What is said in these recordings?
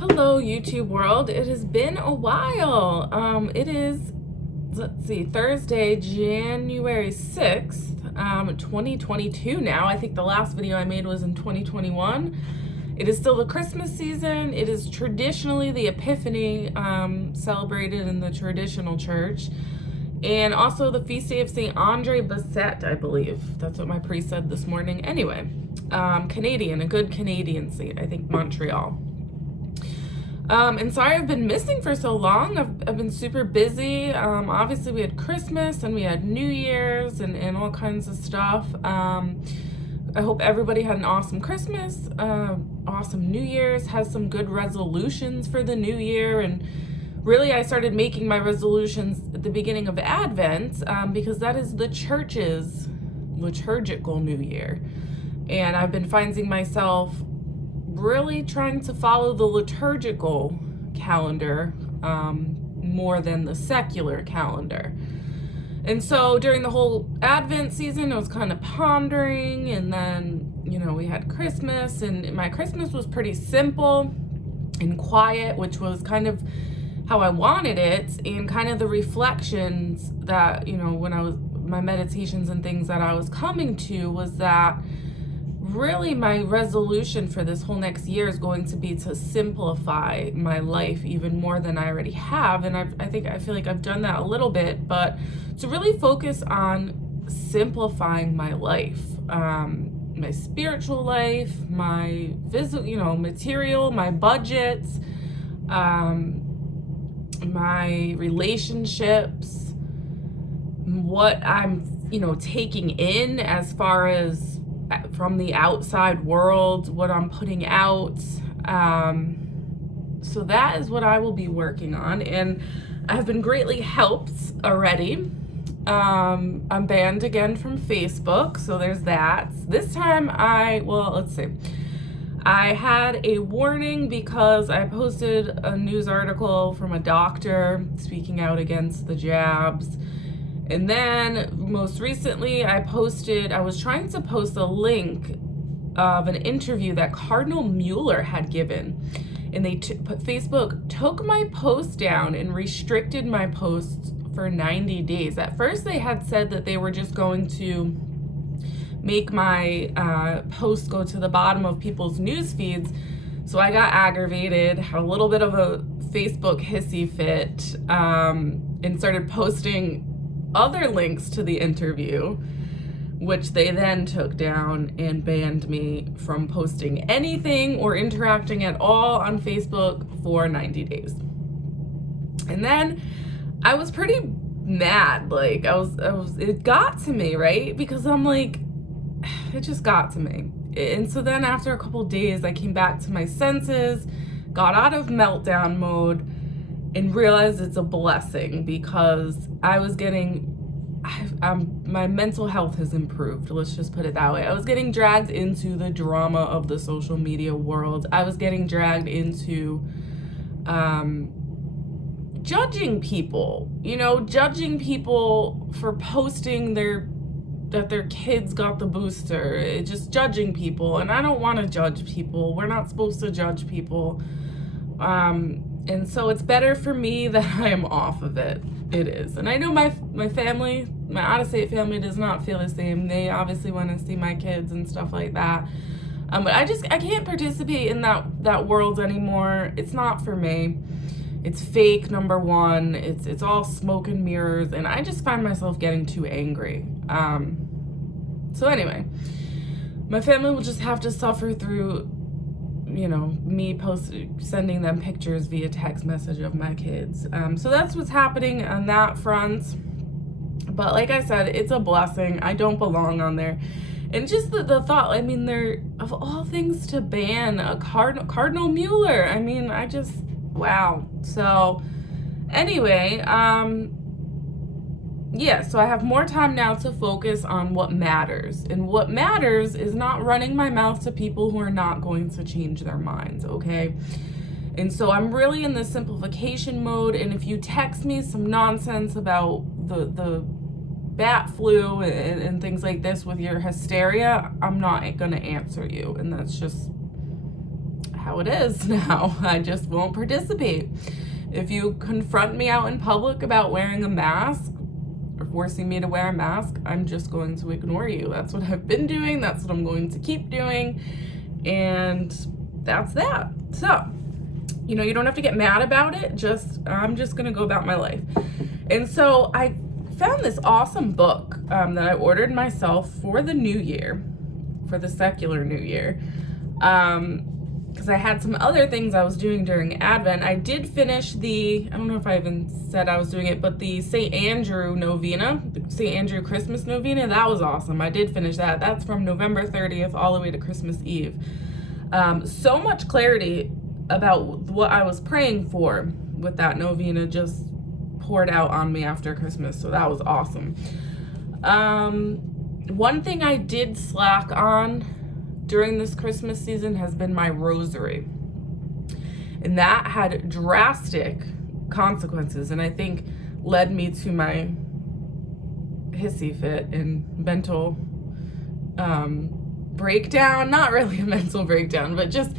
Hello, YouTube world. It has been a while. It is, let's see, Thursday, January 6th, 2022 now. I think the last video I made was in 2021. It is still the Christmas season. It is traditionally the Epiphany, celebrated in the traditional church. And also the feast day of St. Andre Bessette, I believe. That's what my priest said this morning. Anyway, Canadian, a good Canadian saint, I think Montreal. And sorry I've been missing for so long. I've been super busy. Obviously we had Christmas and we had New Year's and all kinds of stuff. I hope everybody had an awesome Christmas, awesome New Year's, has some good resolutions for the new year. And really I started making my resolutions at the beginning of Advent because that is the church's liturgical new year. And I've been finding myself really trying to follow the liturgical calendar more than the secular calendar. And so during the whole Advent season, I was kind of pondering, and then, we had Christmas, and my Christmas was pretty simple and quiet, which was kind of how I wanted it, and kind of the reflections that, when I was, my meditations and things that I was coming to was that really my resolution for this whole next year is going to be to simplify my life even more than I already have. And I feel like I've done that a little bit, but to really focus on simplifying my life, my spiritual life, my physical, material, my budgets, my relationships, what I'm, taking in as far as from the outside world, what I'm putting out. So that is what I will be working on, and I've been greatly helped already. I'm banned again from Facebook, so there's that. This time let's see. I had a warning because I posted a news article from a doctor speaking out against the jabs. And then most recently I was trying to post a link of an interview that Cardinal Mueller had given. And Facebook took my post down and restricted my posts for 90 days. At first they had said that they were just going to make my post go to the bottom of people's news feeds. So I got aggravated, had a little bit of a Facebook hissy fit, and started posting other links to the interview, which they then took down and banned me from posting anything or interacting at all on Facebook for 90 days. And then I was pretty mad. Like it got to me, right? Because I'm like, it just got to me. And so then after a couple days, I came back to my senses, got out of meltdown mode, and realized it's a blessing because my mental health has improved. Let's just put it that way. I was getting dragged into the drama of the social media world. I was getting dragged into judging people, judging people for posting that their kids got the booster, just judging people. And I don't want to judge people. We're not supposed to judge people. And so it's better for me that I am off of it. It is. And I know my family, my out-of-state family does not feel the same. They obviously want to see my kids and stuff like that. But I can't participate in that world anymore. It's not for me. It's fake, number one. It's all smoke and mirrors. And I just find myself getting too angry. So anyway, my family will just have to suffer through me sending them pictures via text message of my kids. So that's what's happening on that front. But like I said, it's a blessing. I don't belong on there. And just the thought, they're, of all things, to ban a Cardinal Mueller. Wow. So anyway, so I have more time now to focus on what matters. And what matters is not running my mouth to people who are not going to change their minds, okay? And so I'm really in the simplification mode. And if you text me some nonsense about the bat flu and things like this with your hysteria, I'm not going to answer you. And that's just how it is now. I just won't participate. If you confront me out in public about wearing a mask or forcing me to wear a mask, I'm just going to ignore you. That's what I've been doing. That's what I'm going to keep doing. And that's that. So, you know, you don't have to get mad about it. I'm just going to go about my life. And so I found this awesome book that I ordered myself for the new year, for the secular new year. Because I had some other things I was doing during Advent. I did finish I don't know if I even said I was doing it, but the St. Andrew novena, St. Andrew Christmas novena, that was awesome. I did finish that. That's from November 30th all the way to Christmas Eve. So much clarity about what I was praying for with that novena just poured out on me after Christmas, so that was awesome. One thing I did slack on during this Christmas season has been my rosary, and that had drastic consequences, and I think led me to my hissy fit and mental breakdown. Not really a mental breakdown, but just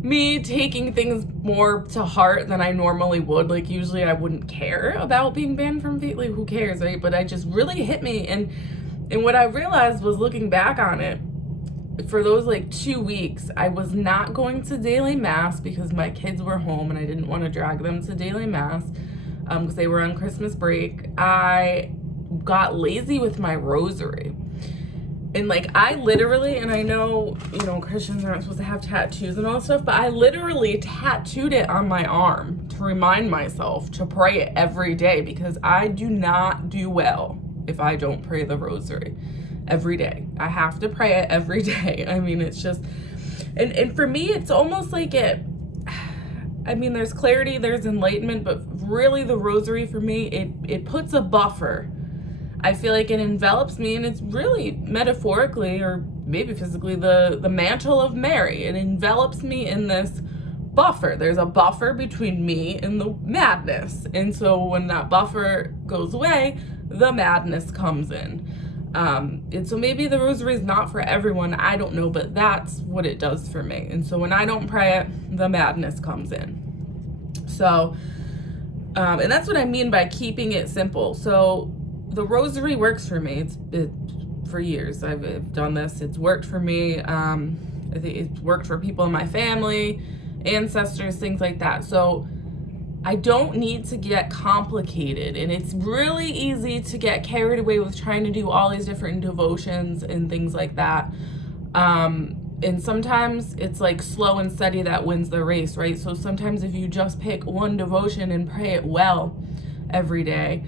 me taking things more to heart than I normally would. Like, usually I wouldn't care about being banned from faith, like, who cares, right? But it just really hit me, and what I realized was, looking back on it, for those like 2 weeks, I was not going to daily mass because my kids were home and I didn't want to drag them to daily mass because they were on Christmas break. I got lazy with my rosary. And like, I literally, and I know, you know, Christians aren't supposed to have tattoos and all that stuff, but I literally tattooed it on my arm to remind myself to pray it every day, because I do not do well if I don't pray the rosary every day. I have to pray it every day. I mean, it's just, and for me, it's almost like I mean, there's clarity, there's enlightenment, but really the rosary for me, it puts a buffer. I feel like it envelops me, and it's really metaphorically or maybe physically the mantle of Mary. It envelops me in this buffer. There's a buffer between me and the madness. And so when that buffer goes away, the madness comes in. And so maybe the rosary is not for everyone, I don't know, but that's what it does for me. And so when I don't pray it, the madness comes in. So, and that's what I mean by keeping it simple. So the rosary works for me. It's for years. I've done this. It's worked for me. I think it's worked for people in my family, ancestors, things like that. So I don't need to get complicated, and it's really easy to get carried away with trying to do all these different devotions and things like that. And sometimes it's like slow and steady that wins the race, right? So sometimes if you just pick one devotion and pray it well every day,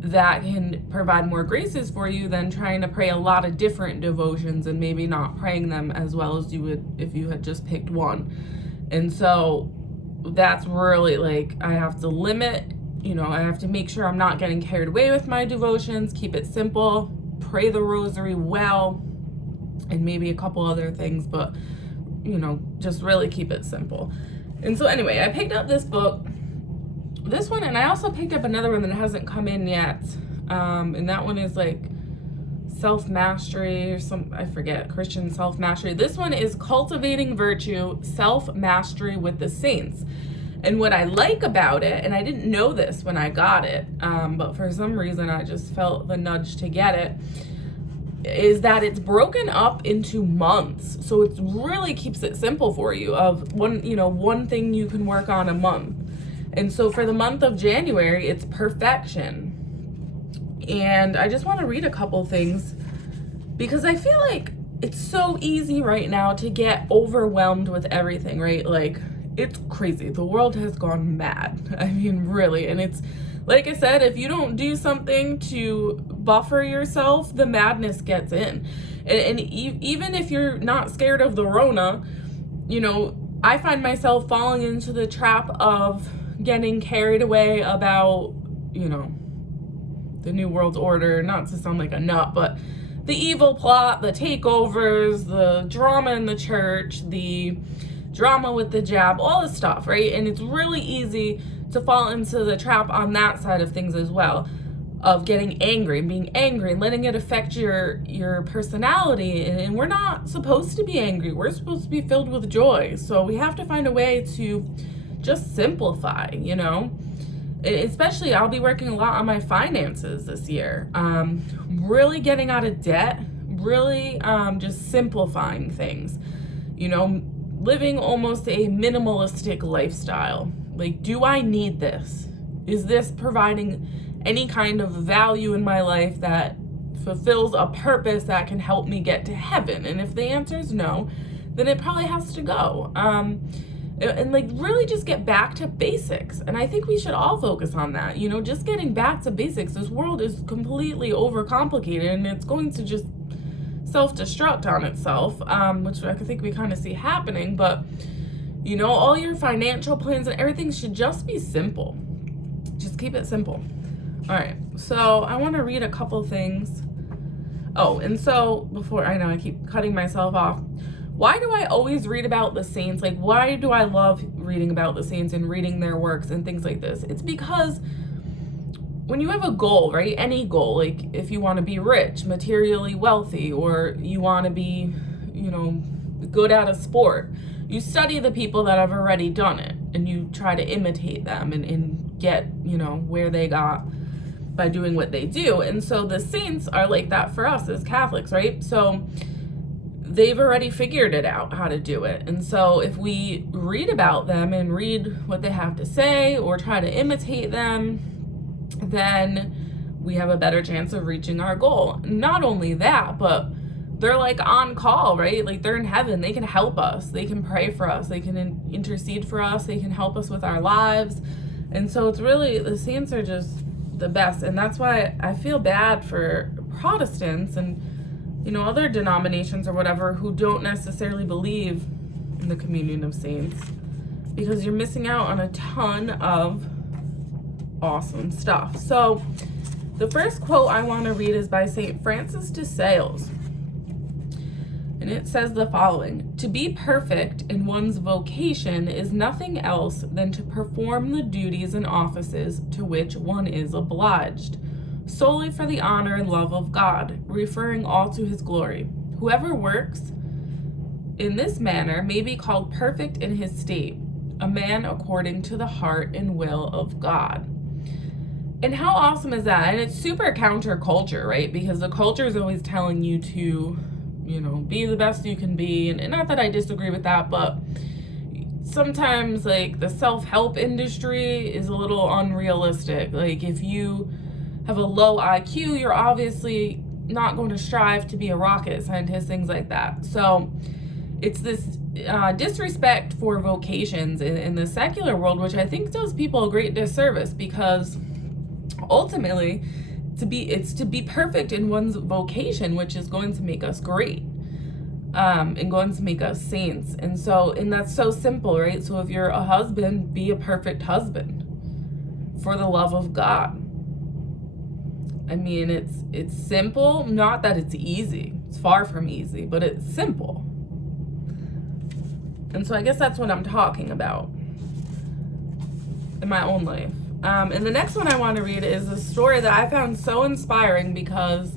that can provide more graces for you than trying to pray a lot of different devotions and maybe not praying them as well as you would if you had just picked one. And so that's really, like, I have to limit, you know, I have to make sure I'm not getting carried away with my devotions, keep it simple, pray the rosary well, and maybe a couple other things, but, you know, just really keep it simple. And so anyway, I picked up this book, this one, and I also picked up another one that hasn't come in yet, and that one is like self-mastery or I forget, Christian self-mastery. This one is Cultivating Virtue, Self-Mastery with the Saints. And what I like about it, and I didn't know this when I got it, but for some reason I just felt the nudge to get it, is that it's broken up into months. So it really keeps it simple for you, of one thing you can work on a month. And so for the month of January, it's perfection. And I just want to read a couple things because I feel like it's so easy right now to get overwhelmed with everything, right? Like, it's crazy. The world has gone mad. I mean, really. And it's, like I said, if you don't do something to buffer yourself, the madness gets in. And even if you're not scared of the Rona, you know, I find myself falling into the trap of getting carried away about, you know, the New World Order, not to sound like a nut, but the evil plot, the takeovers, the drama in the church, the drama with the jab, all this stuff, right? And it's really easy to fall into the trap on that side of things as well. of getting angry and being angry and letting it affect your personality. And we're not supposed to be angry. We're supposed to be filled with joy. So we have to find a way to just simplify, you know. Especially, I'll be working a lot on my finances this year. Really getting out of debt, really just simplifying things, you know, living almost a minimalistic lifestyle. Like, do I need this? Is this providing any kind of value in my life that fulfills a purpose that can help me get to heaven? And if the answer is no, then it probably has to go. And like really just get back to basics. And I think we should all focus on that, you know, just getting back to basics. This world is completely overcomplicated and it's going to just self-destruct on itself, which I think we kind of see happening. But, you know, all your financial plans and everything should just be simple. Just keep it simple. All right, so I want to read a couple things. Oh, and so before, I know I keep cutting myself off. Why do I always read about the saints? Like, why do I love reading about the saints and reading their works and things like this? It's because when you have a goal, right? Any goal, like if you want to be rich, materially wealthy, or you want to be, you know, good at a sport, you study the people that have already done it and you try to imitate them and get, you know, where they got by doing what they do. And so the saints are like that for us as Catholics, right? So they've already figured it out how to do it. And so if we read about them and read what they have to say or try to imitate them, then we have a better chance of reaching our goal. Not only that, but they're like on call, right? Like they're in heaven. They can help us. They can pray for us. They can intercede for us. They can help us with our lives. And so it's really, the saints are just the best. And that's why I feel bad for Protestants and, you know, other denominations or whatever who don't necessarily believe in the communion of saints, because you're missing out on a ton of awesome stuff. So the first quote I want to read is by St. Francis de Sales. And it says the following: "To be perfect in one's vocation is nothing else than to perform the duties and offices to which one is obliged, solely for the honor and love of God, referring all to his glory. Whoever works in this manner may be called perfect in his state, a man according to the heart and will of God." And how awesome is that? And it's super counterculture, right? Because the culture is always telling you to, you know, be the best you can be. And not that I disagree with that, but sometimes like the self-help industry is a little unrealistic. Like if you have a low IQ, you're obviously not going to strive to be a rocket scientist, things like that. So it's this disrespect for vocations in the secular world, which I think does people a great disservice, because ultimately it's to be perfect in one's vocation, which is going to make us great, and going to make us saints. And that's so simple, right? So if you're a husband, be a perfect husband for the love of God. I mean, it's simple. Not that it's easy. It's far from easy, but it's simple. And so I guess that's what I'm talking about in my own life. And the next one I want to read is a story that I found so inspiring, because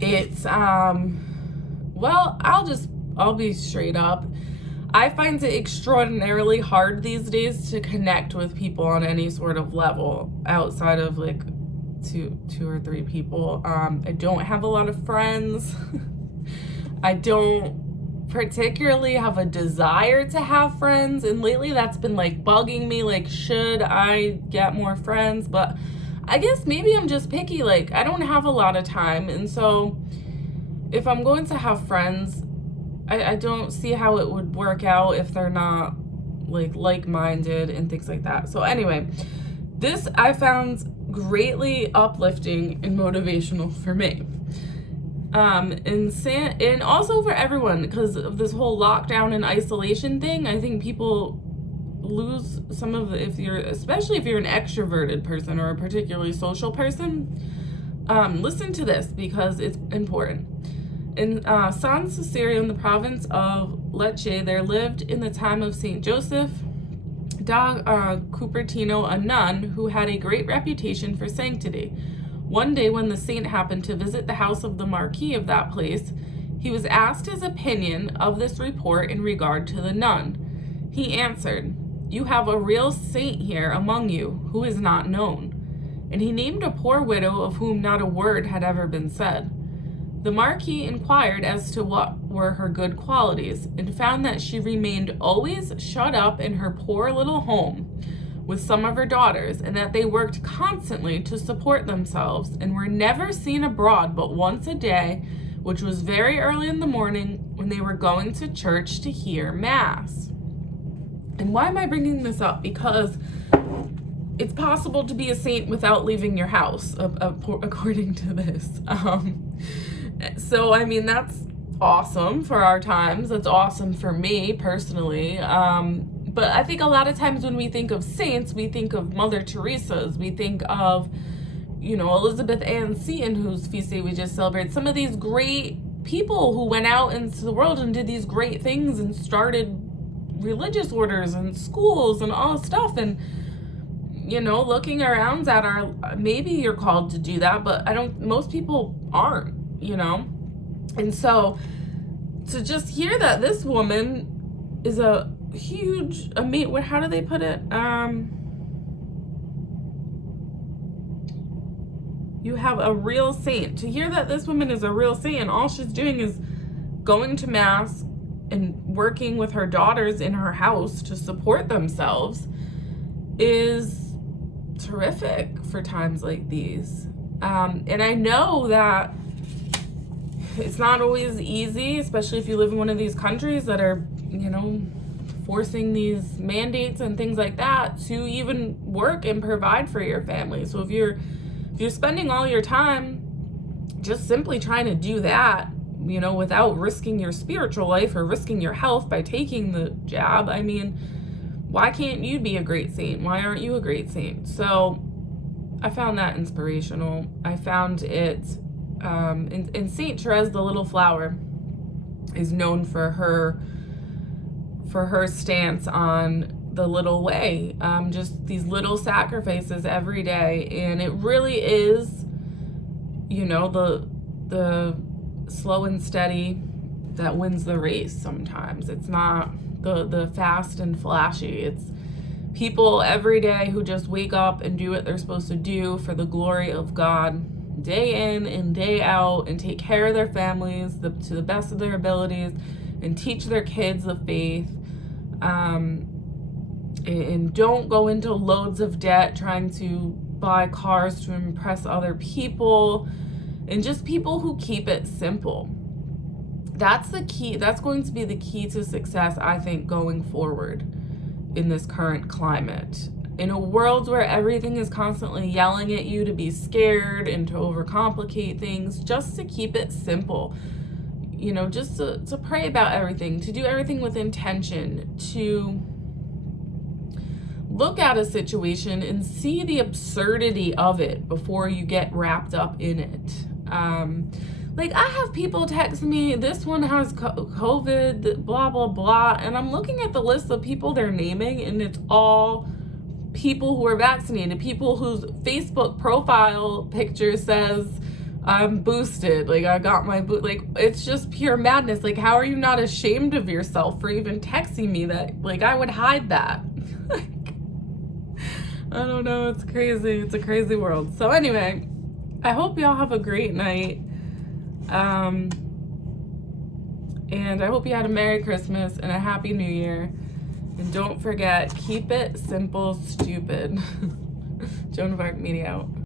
it's, well, I'll be straight up. I find it extraordinarily hard these days to connect with people on any sort of level outside of like two or three people. I don't have a lot of friends. I don't particularly have a desire to have friends, and lately that's been like bugging me, like should I get more friends? But I guess maybe I'm just picky. Like I don't have a lot of time, and so if I'm going to have friends, I don't see how it would work out if they're not like-minded and things like that. So anyway, this I found greatly uplifting and motivational for me. And also for everyone, because of this whole lockdown and isolation thing. I think people lose some of especially if you're an extroverted person or a particularly social person, listen to this because it's important. In San Cesare, in the province of Lecce, there lived in the time of Saint Joseph Cupertino, a nun who had a great reputation for sanctity. One day when the saint happened to visit the house of the marquis of that place, he was asked his opinion of this report in regard to the nun. He answered, "You have a real saint here among you who is not known." And he named a poor widow of whom not a word had ever been said. The marquis inquired as to what were her good qualities, and found that she remained always shut up in her poor little home with some of her daughters, and that they worked constantly to support themselves, and were never seen abroad but once a day, which was very early in the morning, when they were going to church to hear mass. And why am I bringing this up? Because it's possible to be a saint without leaving your house, according to this. So, I mean, that's awesome for our times. That's awesome for me personally. But I think a lot of times when we think of saints, we think of Mother Teresa's, we think of, Elizabeth Ann Seton, whose feast day we just celebrated. Some of these great people who went out into the world and did these great things and started religious orders and schools and all this stuff. And, looking around at maybe you're called to do that, but most people aren't, And so to just hear that this woman is a huge, how do they put it? You have a real saint. To hear that this woman is a real saint and all she's doing is going to mass and working with her daughters in her house to support themselves is terrific for times like these. And I know that it's not always easy, especially if you live in one of these countries that are, forcing these mandates and things like that to even work and provide for your family. So if you're spending all your time just simply trying to do that, without risking your spiritual life or risking your health by taking the jab, I mean, why can't you be a great saint? Why aren't you a great saint? So I found that inspirational. I found it, and Saint Therese, the Little Flower, is known for her stance on the little way, just these little sacrifices every day. And it really is, the slow and steady that wins the race sometimes. It's not the fast and flashy. It's people every day who just wake up and do what they're supposed to do for the glory of God, day in and day out, and take care of their families to the best of their abilities, and teach their kids the faith, and don't go into loads of debt trying to buy cars to impress other people, and just people who keep it simple. That's the key. That's going to be the key to success, I think, going forward in this current climate. In a world where everything is constantly yelling at you to be scared and to overcomplicate things, just to keep it simple. Just to pray about everything, to do everything with intention, to look at a situation and see the absurdity of it before you get wrapped up in it. I have people text me, this one has COVID, blah, blah, blah, and I'm looking at the list of people they're naming, and it's all people who are vaccinated, people whose Facebook profile picture says, I'm boosted, I got my it's just pure madness. How are you not ashamed of yourself for even texting me that? I would hide that. I don't know, it's crazy. It's a crazy world. So anyway, I hope y'all have a great night. And I hope you had a Merry Christmas and a Happy New Year. And don't forget, keep it simple, stupid. Joan of Arc Media out.